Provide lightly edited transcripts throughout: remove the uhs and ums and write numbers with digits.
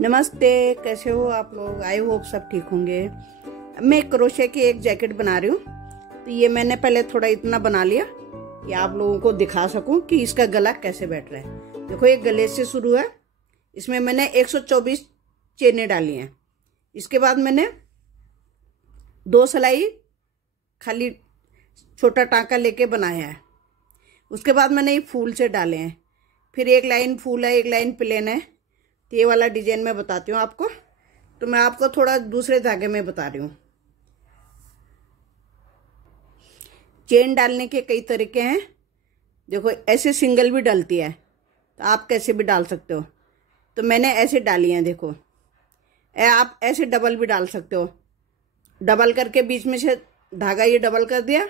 नमस्ते। कैसे हो आप लोग? आई होप सब ठीक होंगे। मैं क्रोशे की एक जैकेट बना रही हूँ। तो ये मैंने पहले थोड़ा इतना बना लिया कि आप लोगों को दिखा सकूं कि इसका गला कैसे बैठ रहा है। देखो, ये गले से शुरू है। इसमें मैंने 124 चेनें डाली हैं। इसके बाद मैंने 2 सिलाई खाली छोटा टाँका लेके बनाया है। उसके बाद मैंने ये फूल से डाले हैं। फिर एक लाइन फूल है, एक लाइन प्लेन है। तो ये वाला डिजाइन मैं बताती हूँ आपको। तो मैं आपको थोड़ा दूसरे धागे में बता रही हूँ। चेन डालने के कई तरीके हैं। देखो, ऐसे सिंगल भी डलती है, तो आप कैसे भी डाल सकते हो। तो मैंने ऐसे डाली हैं। देखो, आप ऐसे डबल भी डाल सकते हो। डबल करके बीच में से धागा ये डबल कर दिया,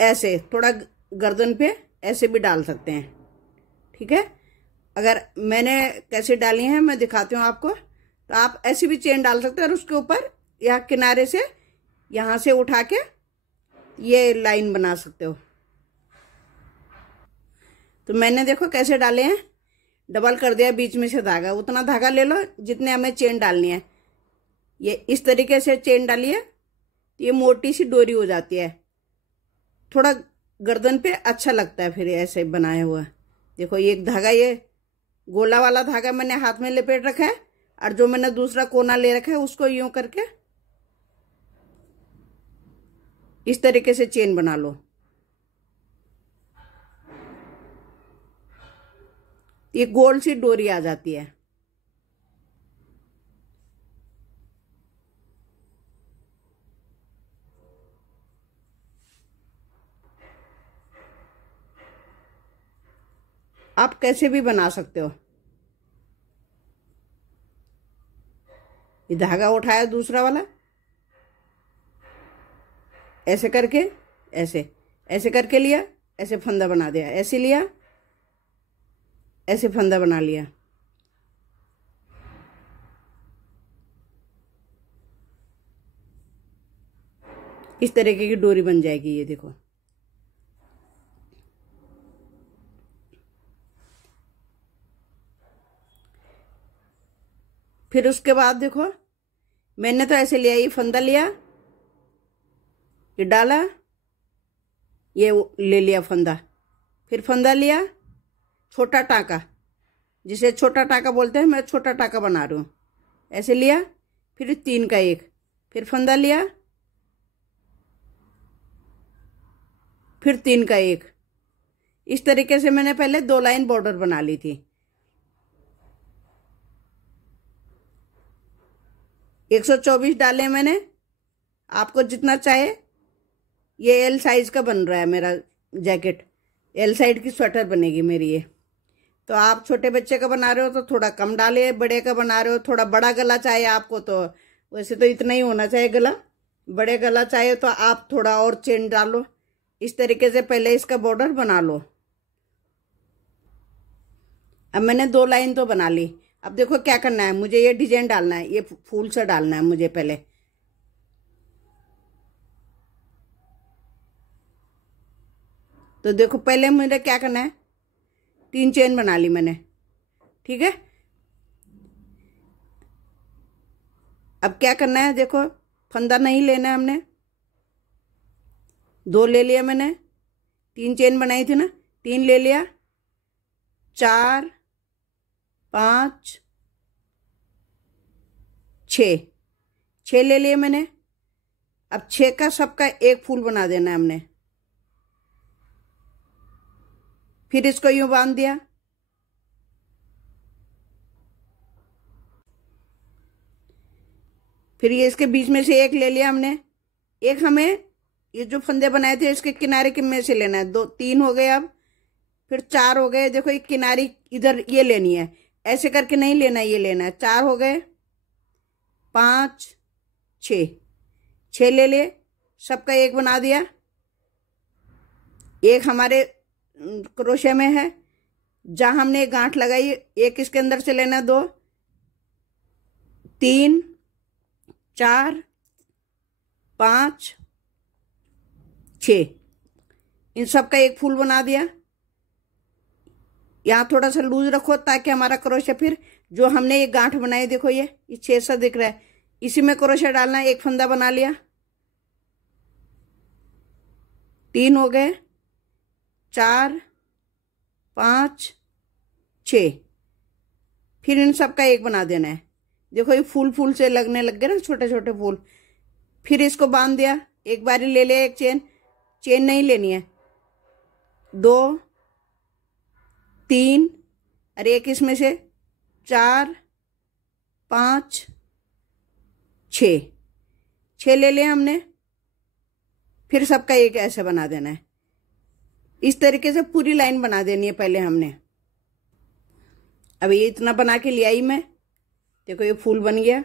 ऐसे थोड़ा गर्दन पे ऐसे भी डाल सकते हैं। ठीक है। अगर मैंने कैसे डाली हैं मैं दिखाती हूँ आपको। तो आप ऐसी भी चेन डाल सकते हैं और उसके ऊपर या किनारे से यहाँ से उठा के ये लाइन बना सकते हो। तो मैंने देखो कैसे डाले हैं। डबल कर दिया बीच में से धागा। उतना धागा ले लो जितने हमें चेन डालनी है। ये इस तरीके से चेन डाली है। ये मोटी सी डोरी हो जाती है। थोड़ा गर्दन पे अच्छा लगता है फिर ऐसे बनाया हुआ। देखो, ये एक धागा, ये गोला वाला धागा मैंने हाथ में लपेट रखा है। और जो मैंने दूसरा कोना ले रखा है उसको यूं करके इस तरीके से चेन बना लो। ये गोल सी डोरी आ जाती है। आप कैसे भी बना सकते हो। ये धागा उठाया दूसरा वाला, ऐसे करके ऐसे ऐसे करके लिया, ऐसे फंदा बना दिया, ऐसे लिया, ऐसे फंदा बना लिया। इस तरीके की डोरी बन जाएगी। ये देखो, फिर उसके बाद देखो मैंने तो ऐसे लिया, ये फंदा लिया, ये डाला, ये ले लिया फंदा। फिर फंदा लिया, छोटा टाँका, जिसे छोटा टाँका बोलते हैं, मैं छोटा टाँका बना रही हूँ। ऐसे लिया, फिर 3 का 1, फिर फंदा लिया, फिर 3 का 1। इस तरीके से मैंने पहले 2 लाइन बॉर्डर बना ली थी। 124 डाले मैंने। आपको जितना चाहे। ये एल साइज का बन रहा है मेरा जैकेट। एल साइज की स्वेटर बनेगी मेरी ये। तो आप छोटे बच्चे का बना रहे हो तो थोड़ा कम डाले, बड़े का बना रहे हो थोड़ा बड़ा गला चाहिए आपको तो वैसे तो इतना ही होना चाहिए गला। बड़े गला चाहिए तो आप थोड़ा और चेन डालो। इस तरीके से पहले इसका बॉर्डर बना लो। अब मैंने 2 लाइन तो बना ली। अब देखो क्या करना है, मुझे ये डिजाइन डालना है, ये फूल से डालना है मुझे पहले। तो देखो पहले मुझे क्या करना है, 3 चेन बना ली मैंने। ठीक है। अब क्या करना है, देखो फंदा नहीं लेना है हमने। 2 ले लिया मैंने, 3 चेन बनाई थी ना, 3 ले लिया, 4 5 6 ले लिए मैंने। अब 6 का सबका एक फूल बना देना है हमने। फिर इसको यूं बांध दिया। फिर ये इसके बीच में से एक ले लिया हमने। एक हमें ये जो फंदे बनाए थे इसके किनारे के में से लेना है। 2 3 हो गए। अब फिर 4 हो गए। देखो एक किनारी इधर ये लेनी है, ऐसे करके नहीं लेना, ये लेना है। 4 हो गए, 5 6 ले लिए, सबका एक बना दिया। एक हमारे क्रोशे में है जहां हमने गांठ लगाई, एक इसके अंदर से लेना, 2 3 4 5 6, इन सब का एक फूल बना दिया। यहाँ थोड़ा सा लूज रखो ताकि हमारा क्रोशे फिर जो हमने ये गांठ बनाई देखो ये छेद सा दिख रहा है, इसी में क्रोशे डालना है। एक फंदा बना लिया, 3 हो गए, 4 5 6, फिर इन सब का एक बना देना है। देखो ये फूल फूल से लगने लग गए ना, छोटे छोटे फूल। फिर इसको बांध दिया, एक बारी ले लिया एक चेन नहीं लेनी है, 2 3 और एक इसमें से 4 5 6 ले लिया हमने। फिर सबका एक ऐसे बना देना है। इस तरीके से पूरी लाइन बना देनी है पहले हमने। अब ये इतना बना के लिया ही मैं, देखो ये फूल बन गया,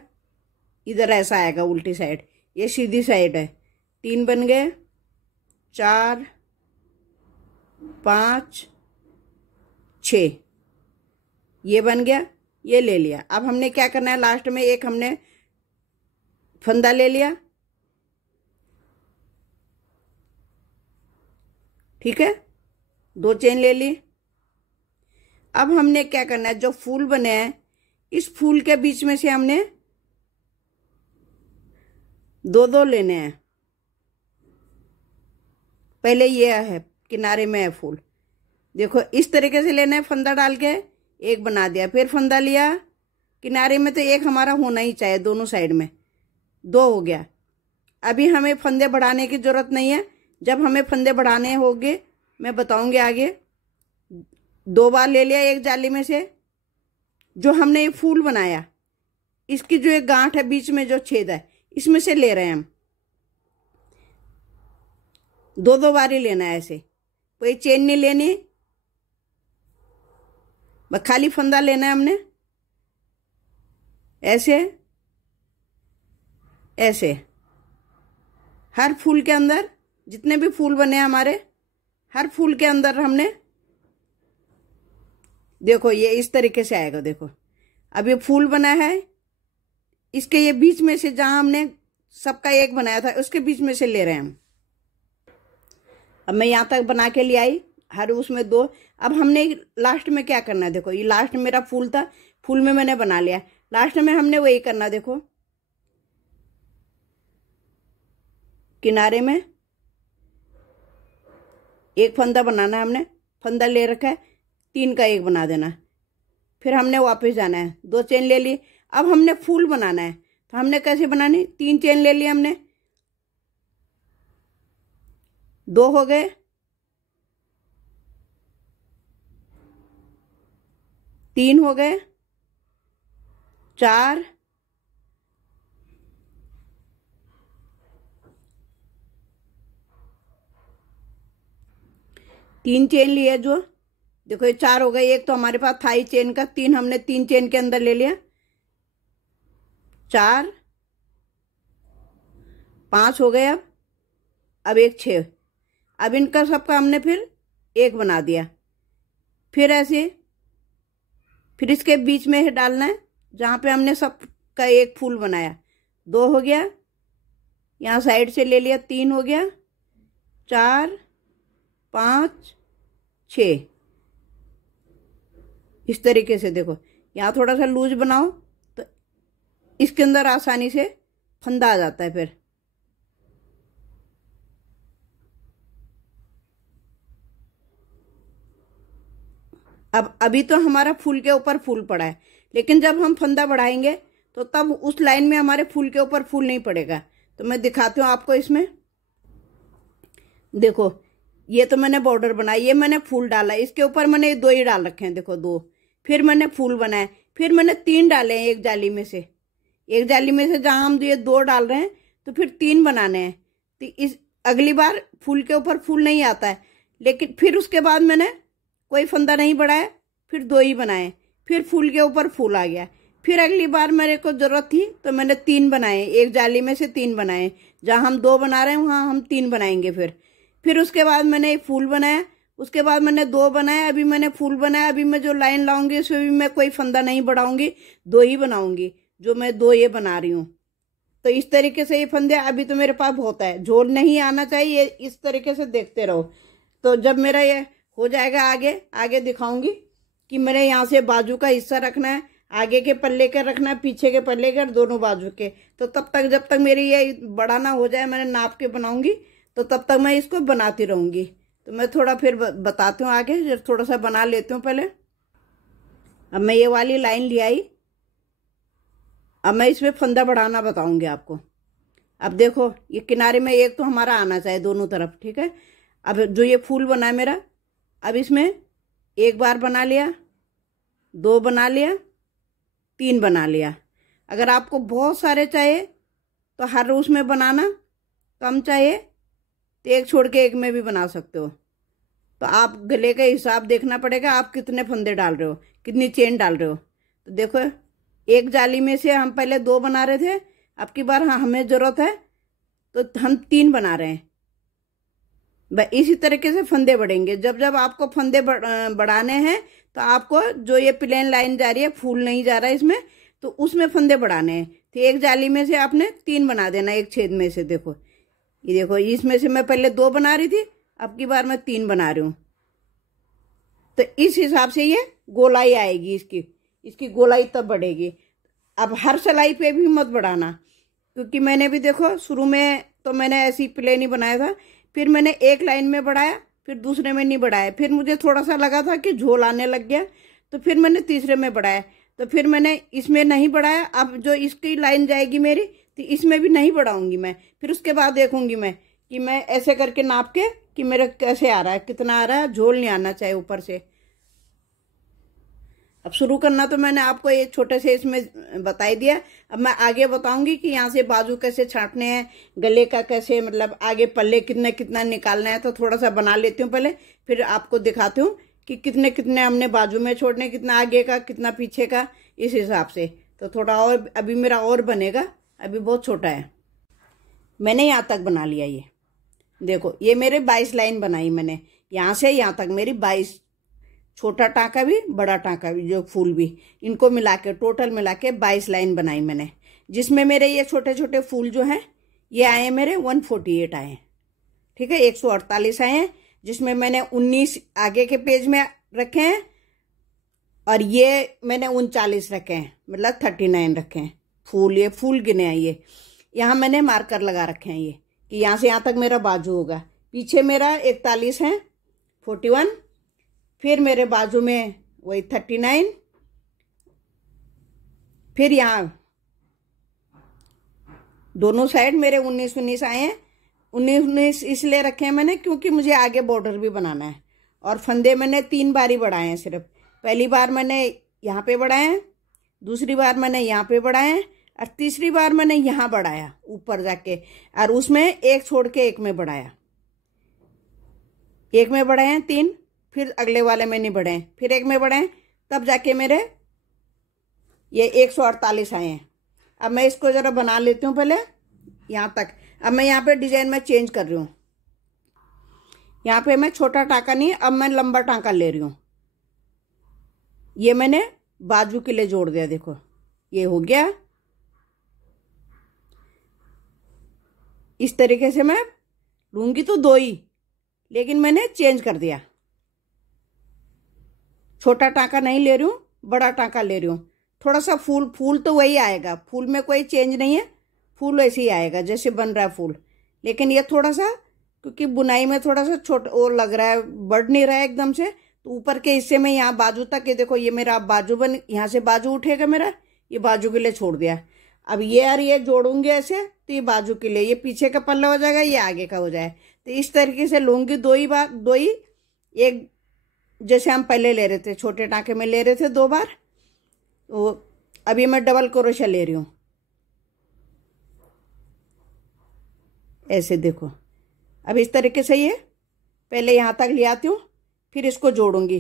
इधर ऐसा आएगा उल्टी साइड, ये सीधी साइड है। 3 बन गए, 4 5 6, ये बन गया, ये ले लिया। अब हमने क्या करना है, लास्ट में एक हमने फंदा ले लिया, ठीक है, 2 चेन ले ली। अब हमने क्या करना है, जो फूल बने हैं इस फूल के बीच में से हमने 2 लेने हैं। पहले ये है किनारे में है फूल, देखो इस तरीके से लेना है, फंदा डाल के एक बना दिया, फिर फंदा लिया किनारे में, तो एक हमारा होना ही चाहिए दोनों साइड में, 2 हो गया। अभी हमें फंदे बढ़ाने की जरूरत नहीं है, जब हमें फंदे बढ़ाने होंगे मैं बताऊंगी आगे। 2 बार ले लिया एक जाली में से, जो हमने ये फूल बनाया इसकी जो एक गांठ है बीच में जो छेद है इसमें से ले रहे हैं हम, 2 बार ही लेना है ऐसे, कोई चेन नहीं लेनी, बस खाली फंदा लेना है हमने, ऐसे ऐसे। हर फूल के अंदर जितने भी फूल बने हमारे, हर फूल के अंदर हमने, देखो ये इस तरीके से आएगा। देखो अब ये फूल बना है, इसके ये बीच में से जहां हमने सबका एक बनाया था उसके बीच में से ले रहे हैं हम। अब मैं यहाँ तक बना के ले आई, हर उसमें 2। अब हमने लास्ट में क्या करना है, देखो ये लास्ट में मेरा फूल था, फूल में मैंने बना लिया, लास्ट में हमने वही करना। देखो किनारे में एक फंदा बनाना है हमने, फंदा ले रखा है, 3 का एक बना देना। फिर हमने वापस जाना है, 2 चेन ले ली। अब हमने फूल बनाना है, तो हमने कैसे बनानी, 3 चेन ले ली हमने, 2 हो गए, 3 हो गए, 4 3 चेन लिए जो, देखो ये 4 हो गए। एक तो हमारे पास था ही चेन का, 3 हमने 3 चेन के अंदर ले लिया, 4 5 हो गए। अब एक 6, अब इनका सबका हमने फिर एक बना दिया। फिर ऐसे, फिर इसके बीच में डालना है जहाँ पे हमने सबका एक फूल बनाया, 2 हो गया, यहाँ साइड से ले लिया, 3 हो गया, 4 5 6, इस तरीके से। देखो यहाँ थोड़ा सा लूज बनाओ तो इसके अंदर आसानी से फंदा आ जाता है। फिर अब अभी तो हमारा फूल के ऊपर फूल पड़ा है, लेकिन जब हम फंदा बढ़ाएंगे तो तब उस लाइन में हमारे फूल के ऊपर फूल नहीं पड़ेगा। तो मैं दिखाती हूँ आपको इसमें। देखो ये तो मैंने बॉर्डर बनाई, ये मैंने फूल डाला, इसके ऊपर मैंने 2 ही डाल रखे हैं, देखो 2। फिर मैंने फूल बनाए, फिर मैंने 3 डाले हैं एक जाली में से। एक जाली में से जहां हम ये 2 डाल रहे हैं तो फिर 3 बनाने हैं। तो इस अगली बार फूल के ऊपर फूल नहीं आता है, लेकिन फिर उसके बाद मैंने कोई फंदा नहीं बढ़ाया, फिर 2 ही बनाए, फिर फूल के ऊपर फूल आ गया। फिर अगली बार मेरे को जरूरत थी तो मैंने 3 बनाए, एक जाली में से 3 बनाए, जहाँ हम 2 बना रहे हैं वहाँ हम 3 बनाएंगे। फिर उसके बाद मैंने एक फूल बनाया, उसके बाद मैंने 2 बनाए, अभी मैंने फूल बनाया। अभी मैं जो लाइन लाऊंगी उसमें भी मैं कोई फंदा नहीं बढ़ाऊंगी, 2 ही बनाऊंगी, जो मैं 2 ये बना रही हूँ। तो इस तरीके से ये फंदे अभी तो मेरे पास बहुत है, झोल नहीं आना चाहिए, इस तरीके से देखते रहो। तो जब मेरा ये हो जाएगा आगे दिखाऊंगी। कि मेरे यहाँ से बाजू का हिस्सा रखना है, आगे के पल्ले का रखना है, पीछे के पल्ले का, दोनों बाजू के। तो तब तक जब तक मेरी ये बड़ा ना हो जाए, मैंने नाप के बनाऊंगी, तो तब तक मैं इसको बनाती रहूंगी। तो मैं थोड़ा फिर बताती हूँ आगे, थोड़ा सा बना लेती हूँ पहले। अब मैं ये वाली लाइन ले आई। अब मैं इसमें फंदा बढ़ाना बताऊंगी आपको। अब देखो ये किनारे में एक तो हमारा आना चाहिए दोनों तरफ, ठीक है। अब जो ये फूल बना है मेरा, अब इसमें एक बार बना लिया, दो बना लिया, तीन बना लिया। अगर आपको बहुत सारे चाहिए तो हर उसमें बनाना, कम चाहिए तो एक छोड़ के एक में भी बना सकते हो। तो आप गले का हिसाब देखना पड़ेगा, आप कितने फंदे डाल रहे हो, कितनी चेन डाल रहे हो। तो देखो एक जाली में से हम पहले दो बना रहे थे, अब की बार हाँ हमें ज़रूरत है तो हम तीन बना रहे हैं। इसी तरीके से फंदे बढ़ेंगे। जब जब आपको फंदे बढ़ाने हैं तो आपको जो ये प्लेन लाइन जा रही है, फूल नहीं जा रहा है इसमें, तो उसमें फंदे बढ़ाने हैं। तो एक जाली में से आपने तीन बना देना, एक छेद में से। देखो ये देखो, इसमें से मैं पहले दो बना रही थी, अब की बार मैं तीन बना रही हूँ। तो इस हिसाब से ये गोलाई आएगी, इसकी गोलाई तब बढ़ेगी। अब हर सिलाई पे भी मत बढ़ाना, क्योंकि मैंने भी देखो शुरू में तो मैंने ऐसी प्लेन ही बनाया था, फिर मैंने एक लाइन में बढ़ाया, फिर दूसरे में नहीं बढ़ाया, फिर मुझे थोड़ा सा लगा था कि झोल आने लग गया, तो फिर मैंने तीसरे में बढ़ाया, तो फिर मैंने इसमें नहीं बढ़ाया। अब जो इसकी लाइन जाएगी मेरी, तो इसमें भी नहीं बढ़ाऊंगी मैं। फिर उसके बाद देखूंगी मैं कि मैं ऐसे करके नाप के कि मेरा कैसे आ रहा है, कितना आ रहा है, झोल नहीं आना चाहिए ऊपर से। अब शुरू करना तो मैंने आपको ये छोटे से इसमें बता ही दिया। अब मैं आगे बताऊंगी कि यहाँ से बाजू कैसे छांटने हैं, गले का कैसे, मतलब आगे पल्ले कितना कितना निकालना है। तो थोड़ा सा बना लेती हूँ पहले, फिर आपको दिखाती हूँ कि कितने कितने हमने बाजू में छोड़ने, कितना आगे का कितना पीछे का, इस हिसाब से। तो थोड़ा और अभी मेरा और बनेगा, अभी बहुत छोटा है। मैंने यहाँ तक बना लिया। ये देखो ये मेरे 22 लाइन बनाई मैंने, यहाँ से यहाँ तक मेरी 22, छोटा टाँका भी बड़ा टाँका भी, जो फूल भी, इनको मिला के टोटल मिला के 22 लाइन बनाई मैंने। जिसमें मेरे ये छोटे छोटे फूल जो हैं ये आए मेरे 148 आए हैं, ठीक है, 148 आए हैं। जिसमें मैंने 19 आगे के पेज में रखे हैं और ये मैंने 39 रखे हैं, मतलब 39 रखे हैं फूल। ये फूल गिने हैं, ये यहाँ मैंने मार्कर लगा रखे हैं ये, कि यहाँ से यहाँ तक मेरा बाजू होगा। पीछे मेरा 41 है, 41, फिर मेरे बाजू में वही 39, फिर यहाँ दोनों साइड मेरे 19 आए हैं। 19 इसलिए रखे हैं मैंने क्योंकि मुझे आगे बॉर्डर भी बनाना है। और फंदे मैंने 3 बार ही बढ़ाए हैं सिर्फ। पहली बार मैंने यहाँ पे बढ़ाए हैं, दूसरी बार मैंने यहाँ पे बढ़ाए हैं, और तीसरी बार मैंने यहाँ बढ़ाया ऊपर जाके, और उसमें एक छोड़ के एक में बढ़ाया। एक में बढ़ाए हैं 3, फिर अगले वाले में नहीं बढ़े, फिर एक में बढ़े, तब जाके मेरे ये 148 आए हैं। अब मैं इसको ज़रा बना लेती हूँ पहले यहाँ तक। अब मैं यहाँ पे डिजाइन में चेंज कर रही हूँ। यहाँ पे मैं छोटा टाँका नहीं, अब मैं लंबा टाँका ले रही हूँ। ये मैंने बाजू के लिए जोड़ दिया, देखो ये हो गया। इस तरीके से मैं लूंगी तो 2 ही, लेकिन मैंने चेंज कर दिया। छोटा टाँका नहीं ले रही हूँ, बड़ा टाँका ले रही हूँ। थोड़ा सा फूल तो वही आएगा, फूल में कोई चेंज नहीं है, फूल वैसे ही आएगा जैसे बन रहा है फूल। लेकिन ये थोड़ा सा, क्योंकि बुनाई में थोड़ा सा छोटा वो लग रहा है, बढ़ नहीं रहा है एकदम से, तो ऊपर के हिस्से में यहाँ बाजू तक, ये देखो ये मेरा बाजू यहाँ से बाजू उठेगा मेरा, ये बाजू के लिए छोड़ दिया। अब ये और ये जोड़ूंगे ऐसे, तो ये बाजू के लिए, ये पीछे का पल्ला हो जाएगा, ये आगे का हो जाए। तो इस तरीके से लूंगी 2 ही बार, 2 ही, एक जैसे हम पहले ले रहे थे, छोटे टाँके में ले रहे थे 2 बार, तो अभी मैं डबल क्रोशा ले रही हूँ ऐसे। देखो अब इस तरीके से ये पहले यहाँ तक ले आती हूँ, फिर इसको जोड़ूंगी,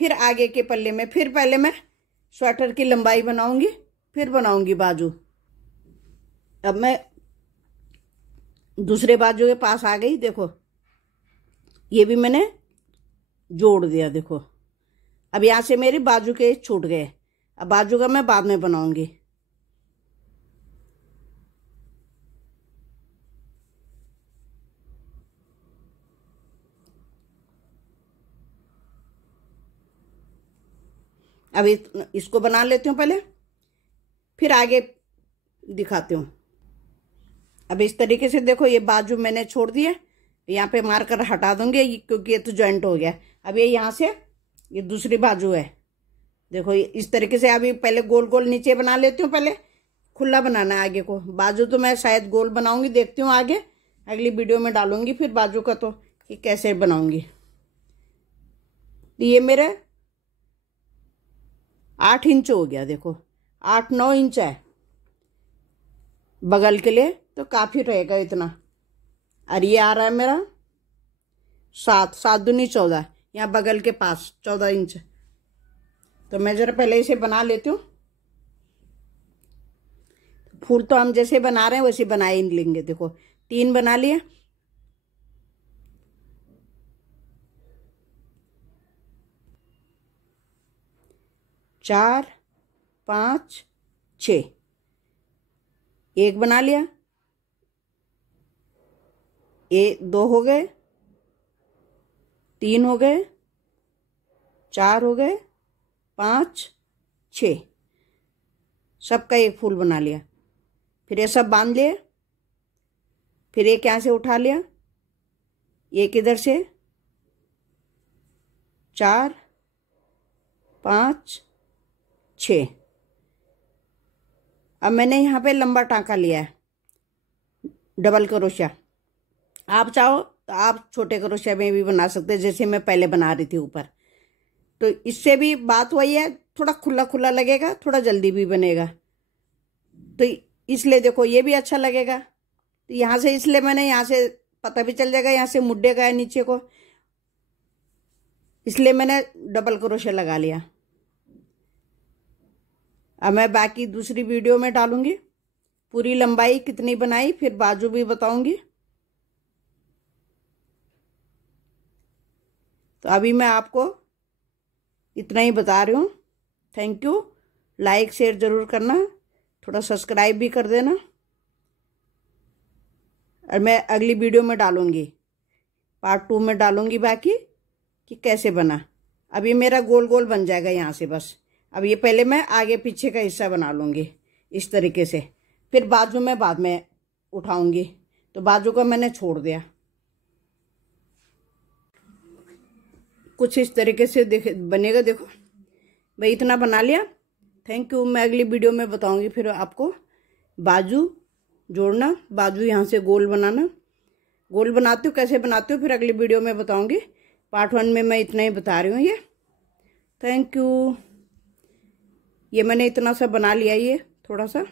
फिर आगे के पल्ले में, फिर पहले मैं स्वेटर की लंबाई बनाऊंगी, फिर बनाऊंगी बाजू। अब मैं दूसरे बाजू के पास आ गई, देखो ये भी मैंने जोड़ दिया। देखो अब यहाँ से मेरे बाजू के छूट गए, अब बाजू का मैं बाद में बनाऊंगी। अब इसको बना लेती हूँ पहले, फिर आगे दिखाती हूँ। अब इस तरीके से देखो ये बाजू मैंने छोड़ दिया, यहाँ पे मारकर हटा दूंगी क्योंकि ये तो जॉइंट हो गया। अब ये यहाँ से ये दूसरी बाजू है, देखो इस तरीके से। अभी पहले गोल गोल नीचे बना लेती हूँ, पहले खुला बनाना है आगे को। बाजू तो मैं शायद गोल बनाऊंगी, देखती हूँ आगे अगली वीडियो में डालूंगी फिर बाजू का तो कि कैसे बनाऊंगी। ये मेरे 8 इंच हो गया, देखो 8-9 इंच है बगल के लिए, तो काफी रहेगा इतना। और ये आ रहा है मेरा 7 दूनी 14, यहाँ बगल के पास 14 इंच। तो मैं जरा पहले इसे बना लेती हूँ। फूल तो हम जैसे बना रहे हैं वैसे बना ही लेंगे। देखो 3 बना लिए, चार, 5, 6, 1 बना लिया, 2 हो गए, 3 हो गए, 4 हो गए, 5, 6, सबका एक फूल बना लिया। फिर ये सब बांध लिए, फिर एक यहाँ से उठा लिया, एक इधर से, 4, 5, 6। अब मैंने यहाँ पे लंबा टांका लिया है, डबल क्रोशिया। आप चाहो तो आप छोटे क्रोशिया में भी बना सकते हैं, जैसे मैं पहले बना रही थी ऊपर। तो इससे भी बात वही है, थोड़ा खुला खुला लगेगा, थोड़ा जल्दी भी बनेगा। तो इसलिए देखो ये भी अच्छा लगेगा। तो यहाँ से इसलिए मैंने यहाँ से पता भी चल जाएगा यहाँ से मुड्डे का है नीचे को, इसलिए मैंने डबल क्रोशिया लगा लिया। अब मैं बाकी दूसरी वीडियो में डालूंगी पूरी लंबाई कितनी बनाई, फिर बाजू भी बताऊंगी। तो अभी मैं आपको इतना ही बता रही हूँ। Thank you. लाइक शेयर जरूर करना, थोड़ा सब्सक्राइब भी कर देना। और मैं अगली वीडियो में डालूंगी, पार्ट 2 में डालूंगी बाकी कि कैसे बना। अब ये मेरा गोल गोल बन जाएगा यहाँ से बस। अब ये पहले मैं आगे पीछे का हिस्सा बना लूँगी इस तरीके से, फिर बाजू में बाद में उठाऊंगी। तो बाजू का मैंने छोड़ दिया, कुछ इस तरीके से बनेगा। देखो भाई इतना बना लिया। Thank you. मैं अगली वीडियो में बताऊंगी फिर आपको बाजू जोड़ना, बाजू यहाँ से गोल बनाना। गोल बनाती हूँ कैसे बनाती हूँ फिर अगली वीडियो में बताऊंगी। पार्ट 1 में मैं इतना ही बता रही हूँ ये। Thank you. ये मैंने इतना सा बना लिया, ये थोड़ा सा।